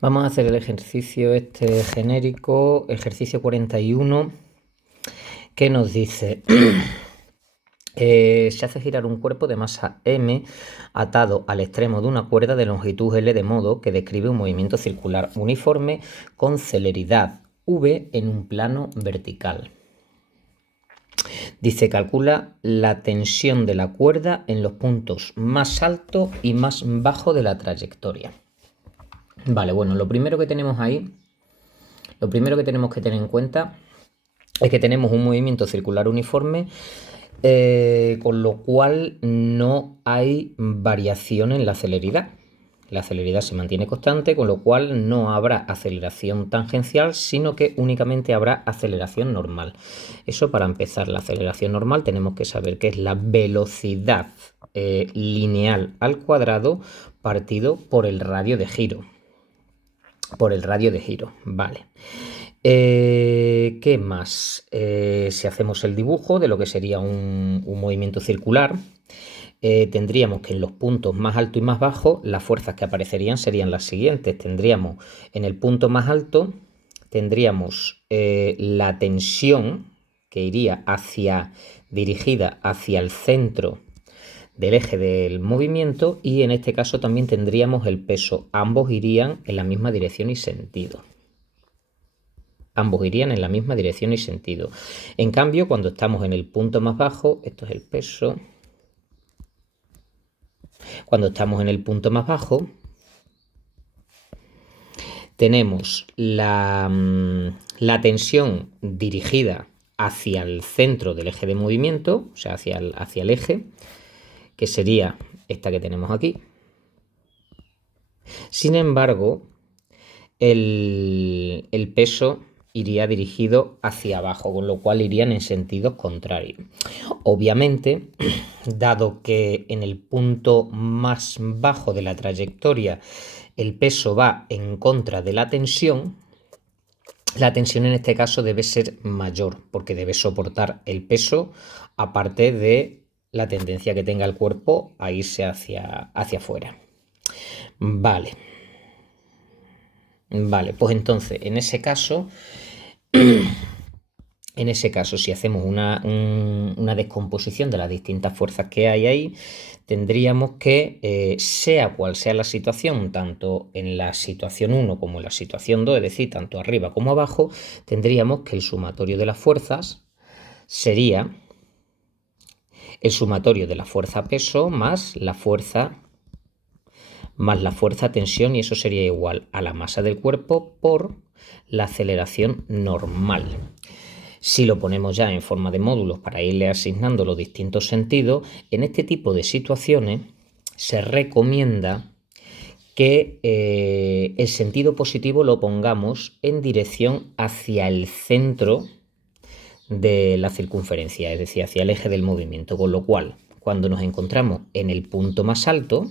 Vamos a hacer el ejercicio este genérico, ejercicio 41, que nos dice, se hace girar un cuerpo de masa m atado al extremo de una cuerda de longitud L de modo que describe un movimiento circular uniforme con celeridad v en un plano vertical. Dice, calcula la tensión de la cuerda en los puntos más alto y más bajo de la trayectoria. Vale, bueno, lo primero que tenemos que tener en cuenta es que tenemos un movimiento circular uniforme, con lo cual no hay variación en la celeridad. La celeridad se mantiene constante, con lo cual no habrá aceleración tangencial, sino que únicamente habrá aceleración normal. Eso para empezar. La aceleración normal tenemos que saber que es la velocidad lineal al cuadrado partido por el radio de giro. Vale. ¿Qué más? Si hacemos el dibujo de lo que sería un movimiento circular, tendríamos que en los puntos más alto y más bajo las fuerzas que aparecerían serían las siguientes. Tendríamos en el punto más alto, tendríamos la tensión que iría dirigida hacia el centro del eje del movimiento, y en este caso también tendríamos el peso. Ambos irían en la misma dirección y sentido. En cambio, cuando estamos en el punto más bajo, esto es el peso. Cuando estamos en el punto más bajo, tenemos la tensión dirigida hacia el centro del eje de movimiento, o sea, hacia el eje, que sería esta que tenemos aquí. Sin embargo, el peso iría dirigido hacia abajo, con lo cual irían en sentidos contrarios. Obviamente, dado que en el punto más bajo de la trayectoria el peso va en contra de la tensión en este caso debe ser mayor, porque debe soportar el peso, aparte de la tendencia que tenga el cuerpo a irse hacia afuera. Vale, pues entonces, en ese caso, si hacemos una descomposición de las distintas fuerzas que hay ahí, tendríamos que, sea cual sea la situación, tanto en la situación 1 como en la situación 2, es decir, tanto arriba como abajo, tendríamos que el sumatorio de las fuerzas sería el sumatorio de la fuerza peso más la fuerza tensión, y eso sería igual a la masa del cuerpo por la aceleración normal. Si lo ponemos ya en forma de módulos para irle asignando los distintos sentidos, en este tipo de situaciones se recomienda que el sentido positivo lo pongamos en dirección hacia el centro de la circunferencia, es decir, hacia el eje del movimiento, con lo cual, cuando nos encontramos en el punto más alto,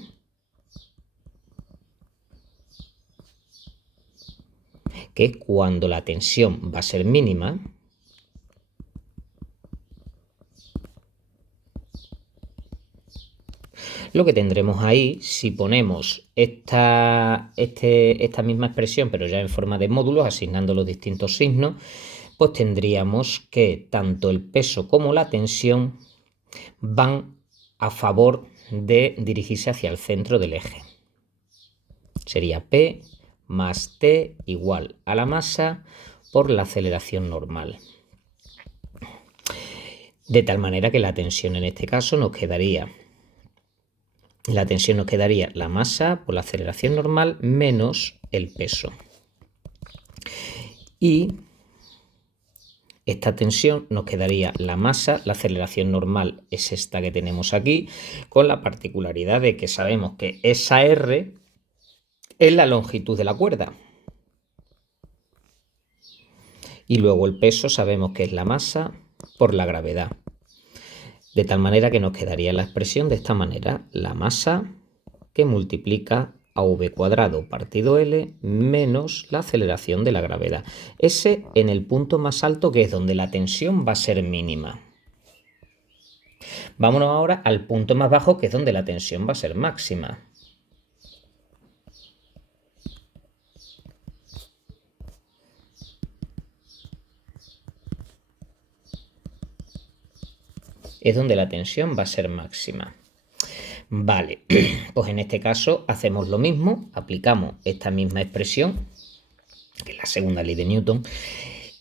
que es cuando la tensión va a ser mínima, lo que tendremos ahí, si ponemos esta misma expresión, pero ya en forma de módulos, asignando los distintos signos, pues tendríamos que tanto el peso como la tensión van a favor de dirigirse hacia el centro del eje. Sería P más T igual a la masa por la aceleración normal. De tal manera que la tensión en este caso nos quedaría la masa por la aceleración normal menos el peso. Y esta tensión nos quedaría la masa, la aceleración normal es esta que tenemos aquí, con la particularidad de que sabemos que esa R es la longitud de la cuerda. Y luego el peso sabemos que es la masa por la gravedad. De tal manera que nos quedaría la expresión de esta manera: la masa que multiplica a v cuadrado partido L menos la aceleración de la gravedad. Ese en el punto más alto, que es donde la tensión va a ser mínima. Vámonos ahora al punto más bajo, que es donde la tensión va a ser máxima. es donde la tensión va a ser máxima. Vale, pues en este caso hacemos lo mismo, aplicamos esta misma expresión, que es la segunda ley de Newton,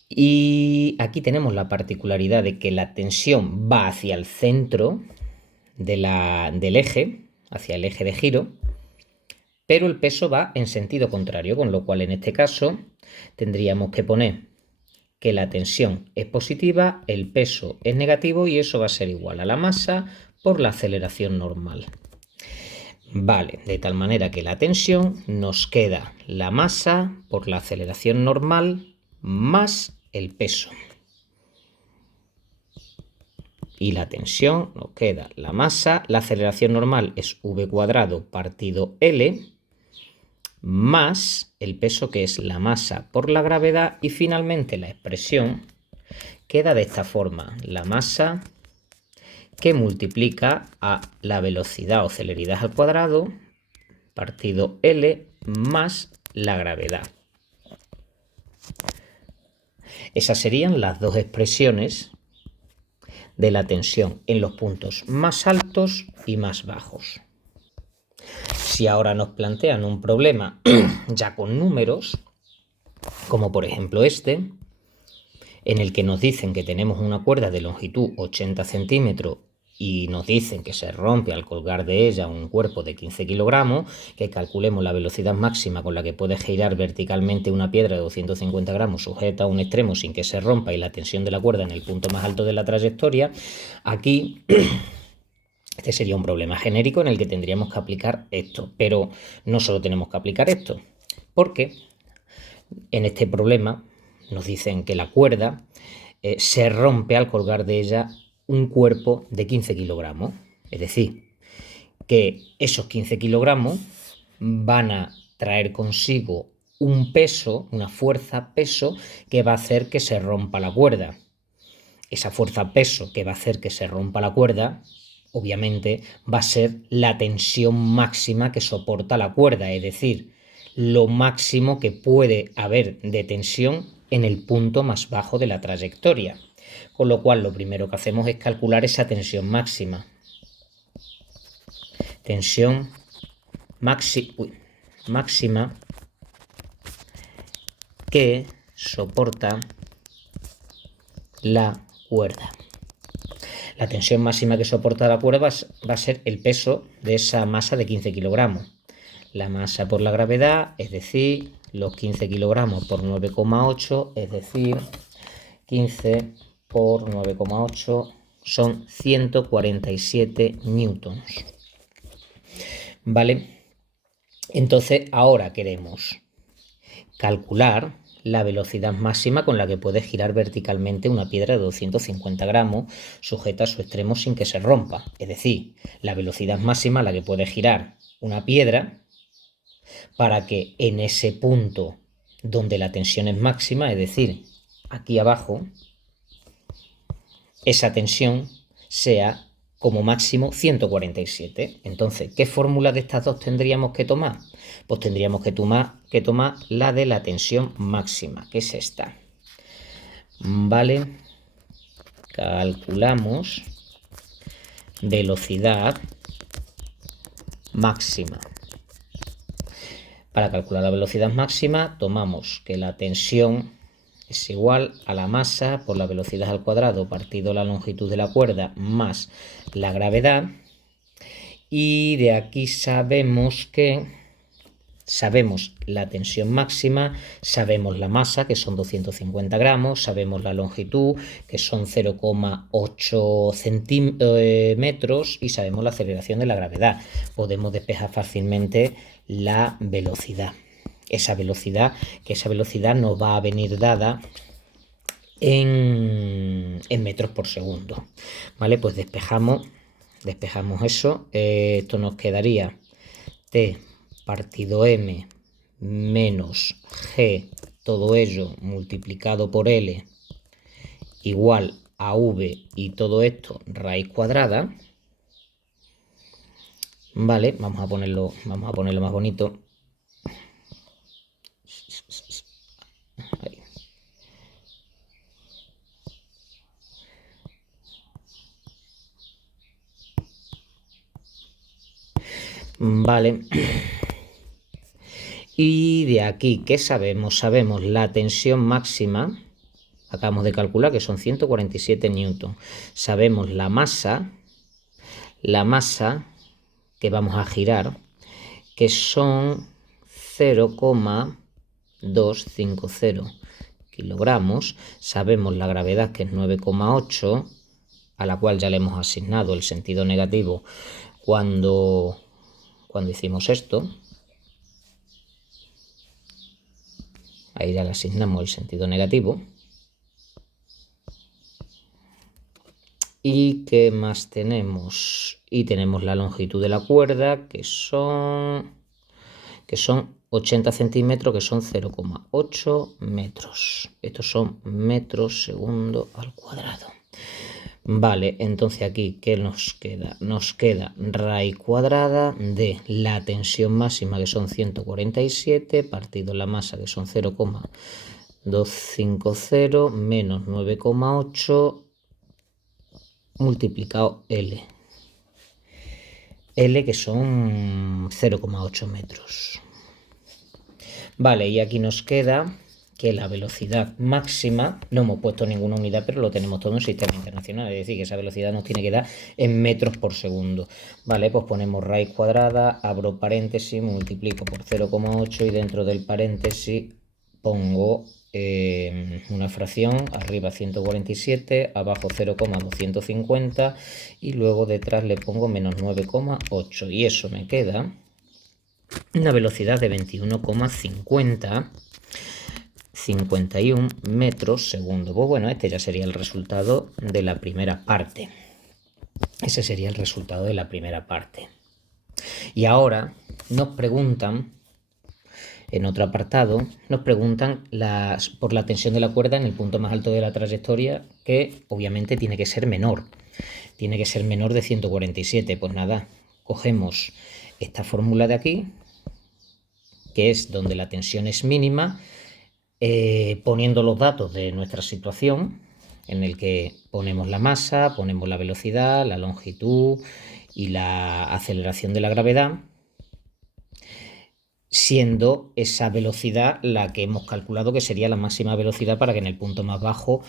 y aquí tenemos la particularidad de que la tensión va hacia el centro del eje, hacia el eje de giro, pero el peso va en sentido contrario, con lo cual en este caso tendríamos que poner que la tensión es positiva, el peso es negativo y eso va a ser igual a la masa por la aceleración normal. Vale, de tal manera que la tensión nos queda la masa por la aceleración normal más el peso. Y la tensión nos queda la masa, la aceleración normal es v cuadrado partido L, más el peso que es la masa por la gravedad y finalmente la expresión queda de esta forma, la masa que multiplica a la velocidad o celeridad al cuadrado partido L más la gravedad. Esas serían las dos expresiones de la tensión en los puntos más altos y más bajos. Si ahora nos plantean un problema ya con números, como por ejemplo este, en el que nos dicen que tenemos una cuerda de longitud 80 centímetros y nos dicen que se rompe al colgar de ella un cuerpo de 15 kilogramos, que calculemos la velocidad máxima con la que puede girar verticalmente una piedra de 250 gramos sujeta a un extremo sin que se rompa y la tensión de la cuerda en el punto más alto de la trayectoria, aquí este sería un problema genérico en el que tendríamos que aplicar esto, pero no solo tenemos que aplicar esto, porque en este problema nos dicen que la cuerda se rompe al colgar de ella un cuerpo de 15 kilogramos. Es decir, que esos 15 kilogramos van a traer consigo un peso, una fuerza peso, que va a hacer que se rompa la cuerda. Esa fuerza peso que va a hacer que se rompa la cuerda, obviamente, va a ser la tensión máxima que soporta la cuerda, es decir, lo máximo que puede haber de tensión en el punto más bajo de la trayectoria. Con lo cual, lo primero que hacemos es calcular esa tensión máxima. Tensión máxima que soporta la cuerda. La tensión máxima que soporta la cuerda va a ser el peso de esa masa de 15 kilogramos. La masa por la gravedad, es decir, los 15 kilogramos por 9,8, es decir, 15 por 9,8 son 147 newtons. ¿Vale? Entonces ahora queremos calcular la velocidad máxima con la que puede girar verticalmente una piedra de 250 gramos sujeta a su extremo sin que se rompa. Es decir, la velocidad máxima a la que puede girar una piedra para que en ese punto donde la tensión es máxima, es decir, aquí abajo, esa tensión sea como máximo 147. Entonces, ¿qué fórmula de estas dos tendríamos que tomar? Pues tendríamos que tomar la de la tensión máxima, que es esta. ¿Vale? Calculamos velocidad máxima. Para calcular la velocidad máxima, tomamos que la tensión es igual a la masa por la velocidad al cuadrado partido la longitud de la cuerda más la gravedad. Y de aquí sabemos la tensión máxima, sabemos la masa, que son 250 gramos, sabemos la longitud, que son 0,8 centímetros, y sabemos la aceleración de la gravedad. Podemos despejar fácilmente la velocidad. Esa velocidad nos va a venir dada en metros por segundo. ¿Vale? Pues despejamos eso. Esto nos quedaría T partido M menos G, todo ello multiplicado por L, igual a V, y todo esto raíz cuadrada. Vale, vamos a ponerlo más bonito. Ahí. Vale. Y de aquí, ¿qué sabemos? Sabemos la tensión máxima, acabamos de calcular que son 147 newton. Sabemos la masa que vamos a girar, que son 0,250 kilogramos. Sabemos la gravedad, que es 9,8, a la cual ya le hemos asignado el sentido negativo cuando hicimos esto. Ahí ya le asignamos el sentido negativo. ¿Y qué más tenemos? Y tenemos la longitud de la cuerda, que son 80 centímetros, que son 0,8 metros. Estos son metros segundo al cuadrado. Vale, entonces aquí, ¿qué nos queda? Nos queda raíz cuadrada de la tensión máxima, que son 147, partido la masa, que son 0,250, menos 9,8, multiplicado L. L, que son 0,8 metros. Vale, y aquí nos queda que la velocidad máxima, no hemos puesto ninguna unidad, pero lo tenemos todo en sistema internacional, es decir, que esa velocidad nos tiene que dar en metros por segundo. Vale, pues ponemos raíz cuadrada, abro paréntesis, multiplico por 0,8 y dentro del paréntesis pongo una fracción, arriba 147, abajo 0,250 y luego detrás le pongo menos 9,8 y eso me queda una velocidad de 21,51 metros segundo. Pues bueno, este ya sería el resultado de la primera parte. Ese sería el resultado de la primera parte. Y ahora nos preguntan, en otro apartado, nos preguntan por la tensión de la cuerda en el punto más alto de la trayectoria, que obviamente tiene que ser menor. Tiene que ser menor de 147. Pues nada, cogemos esta fórmula de aquí, que es donde la tensión es mínima, poniendo los datos de nuestra situación, en el que ponemos la masa, ponemos la velocidad, la longitud y la aceleración de la gravedad, siendo esa velocidad la que hemos calculado que sería la máxima velocidad para que en el punto más bajo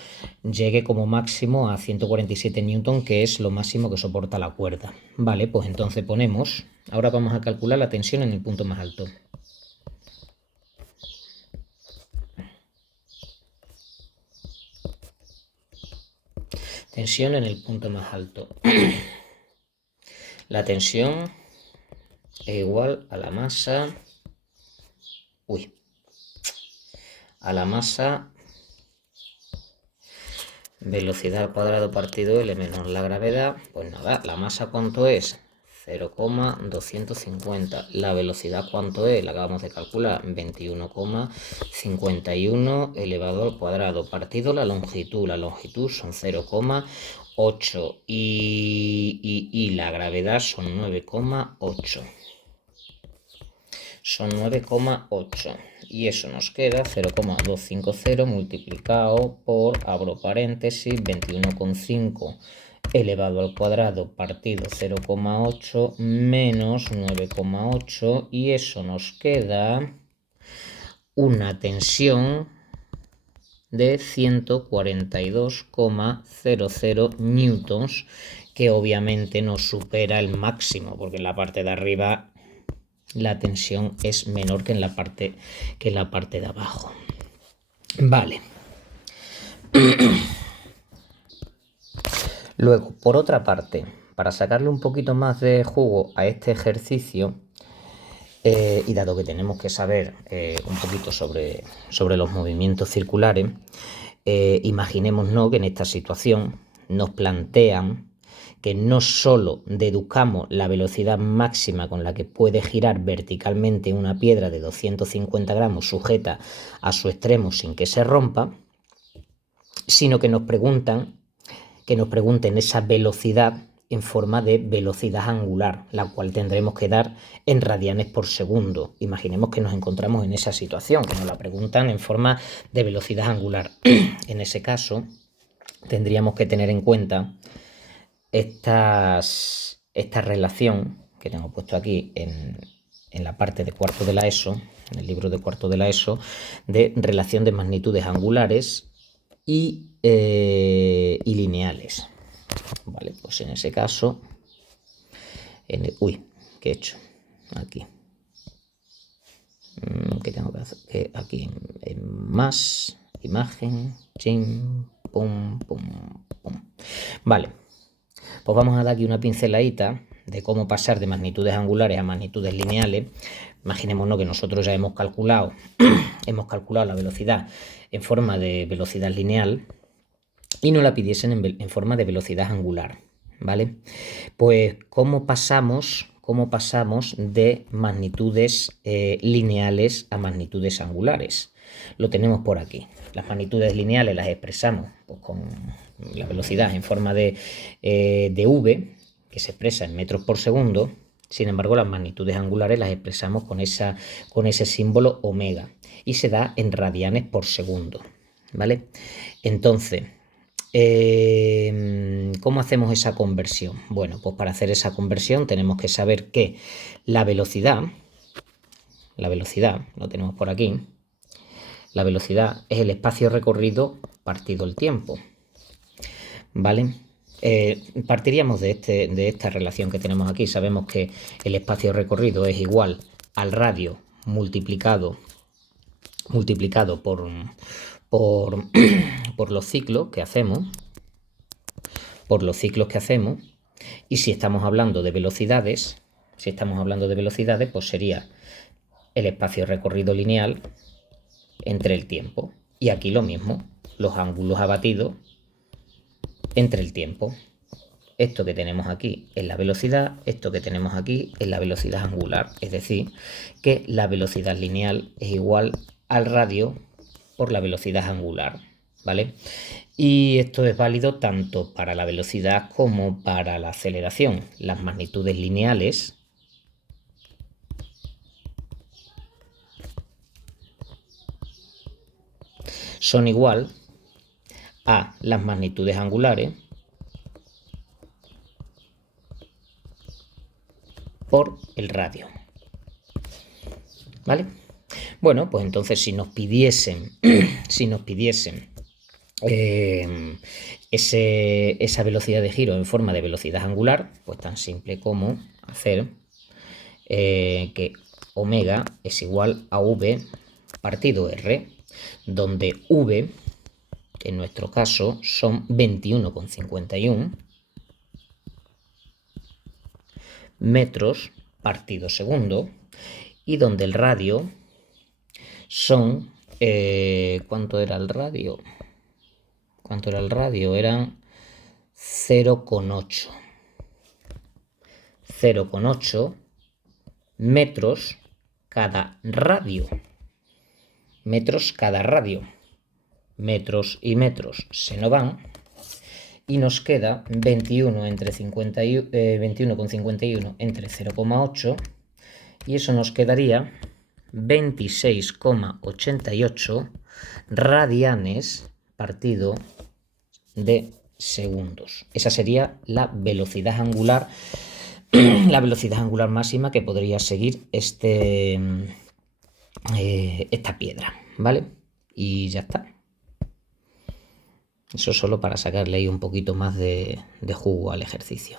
llegue como máximo a 147 newton, que es lo máximo que soporta la cuerda. Vale, pues entonces ponemos, ahora vamos a calcular la tensión en el punto más alto. Tensión en el punto más alto. La tensión es igual a la masa, a la masa velocidad al cuadrado partido L menos la gravedad. Pues nada, la masa ¿cuánto es? 0,250. La velocidad ¿cuánto es? La acabamos de calcular, 21,51 elevado al cuadrado partido la longitud. La longitud son 0,8 y la gravedad son 9,8. Son 9,8 y eso nos queda 0,250 multiplicado por, abro paréntesis, 21,5 elevado al cuadrado partido 0,8 menos 9,8 y eso nos queda una tensión de 142,00 newtons, que obviamente nos supera el máximo, porque en la parte de arriba la tensión es menor que en la parte de abajo. Vale. Luego, por otra parte, para sacarle un poquito más de jugo a este ejercicio, y dado que tenemos que saber un poquito sobre los movimientos circulares, imaginémonos que en esta situación nos plantean que no solo deduzcamos la velocidad máxima con la que puede girar verticalmente una piedra de 250 gramos sujeta a su extremo sin que se rompa, sino que nos pregunten esa velocidad en forma de velocidad angular, la cual tendremos que dar en radianes por segundo. Imaginemos que nos encontramos en esa situación, que nos la preguntan en forma de velocidad angular. En ese caso, tendríamos que tener en cuenta esta relación, que tengo puesto aquí en la parte de cuarto de la ESO, en el libro de cuarto de la ESO, de relación de magnitudes angulares y lineales. Vale, pues en ese caso, uy, ¿qué he hecho? Aquí. ¿Qué tengo que hacer? Que aquí en más, imagen, chin, pum, pum, pum. Vale, pues vamos a dar aquí una pinceladita de cómo pasar de magnitudes angulares a magnitudes lineales. Imaginémonos que nosotros ya hemos calculado la velocidad en forma de velocidad lineal y nos la pidiesen en forma de velocidad angular, ¿vale? Pues ¿cómo pasamos de magnitudes lineales a magnitudes angulares? Lo tenemos por aquí. Las magnitudes lineales las expresamos pues, con la velocidad en forma de v, que se expresa en metros por segundo. Sin embargo, las magnitudes angulares las expresamos con ese símbolo omega y se da en radianes por segundo, ¿vale? Entonces, ¿cómo hacemos esa conversión? Bueno, pues para hacer esa conversión tenemos que saber que la velocidad, lo tenemos por aquí, la velocidad es el espacio recorrido partido el tiempo, ¿vale? Partiríamos de esta relación que tenemos aquí. Sabemos que el espacio recorrido es igual al radio multiplicado por los ciclos que hacemos, y si estamos hablando de velocidades, pues sería el espacio recorrido lineal entre el tiempo. Y aquí lo mismo, los ángulos abatidos entre el tiempo. Esto que tenemos aquí es la velocidad, esto que tenemos aquí es la velocidad angular. Es decir, que la velocidad lineal es igual al radio por la velocidad angular, ¿vale? Y esto es válido tanto para la velocidad como para la aceleración. Las magnitudes lineales son igual a las magnitudes angulares por el radio, ¿vale? Bueno, pues entonces si nos pidiesen esa velocidad de giro en forma de velocidad angular, pues tan simple como hacer que omega es igual a v partido r, donde v en nuestro caso son 21,51 metros partido segundo, y donde el radio son ¿cuánto era el radio? Eran 0,8 metros cada radio. Metros y metros se nos van y nos queda 21,51 entre 0,8, y eso nos quedaría 26,88 radianes partido de segundos. Esa sería la velocidad angular, máxima que podría seguir esta piedra, ¿vale? Y ya está. Eso solo para sacarle ahí un poquito más de jugo al ejercicio.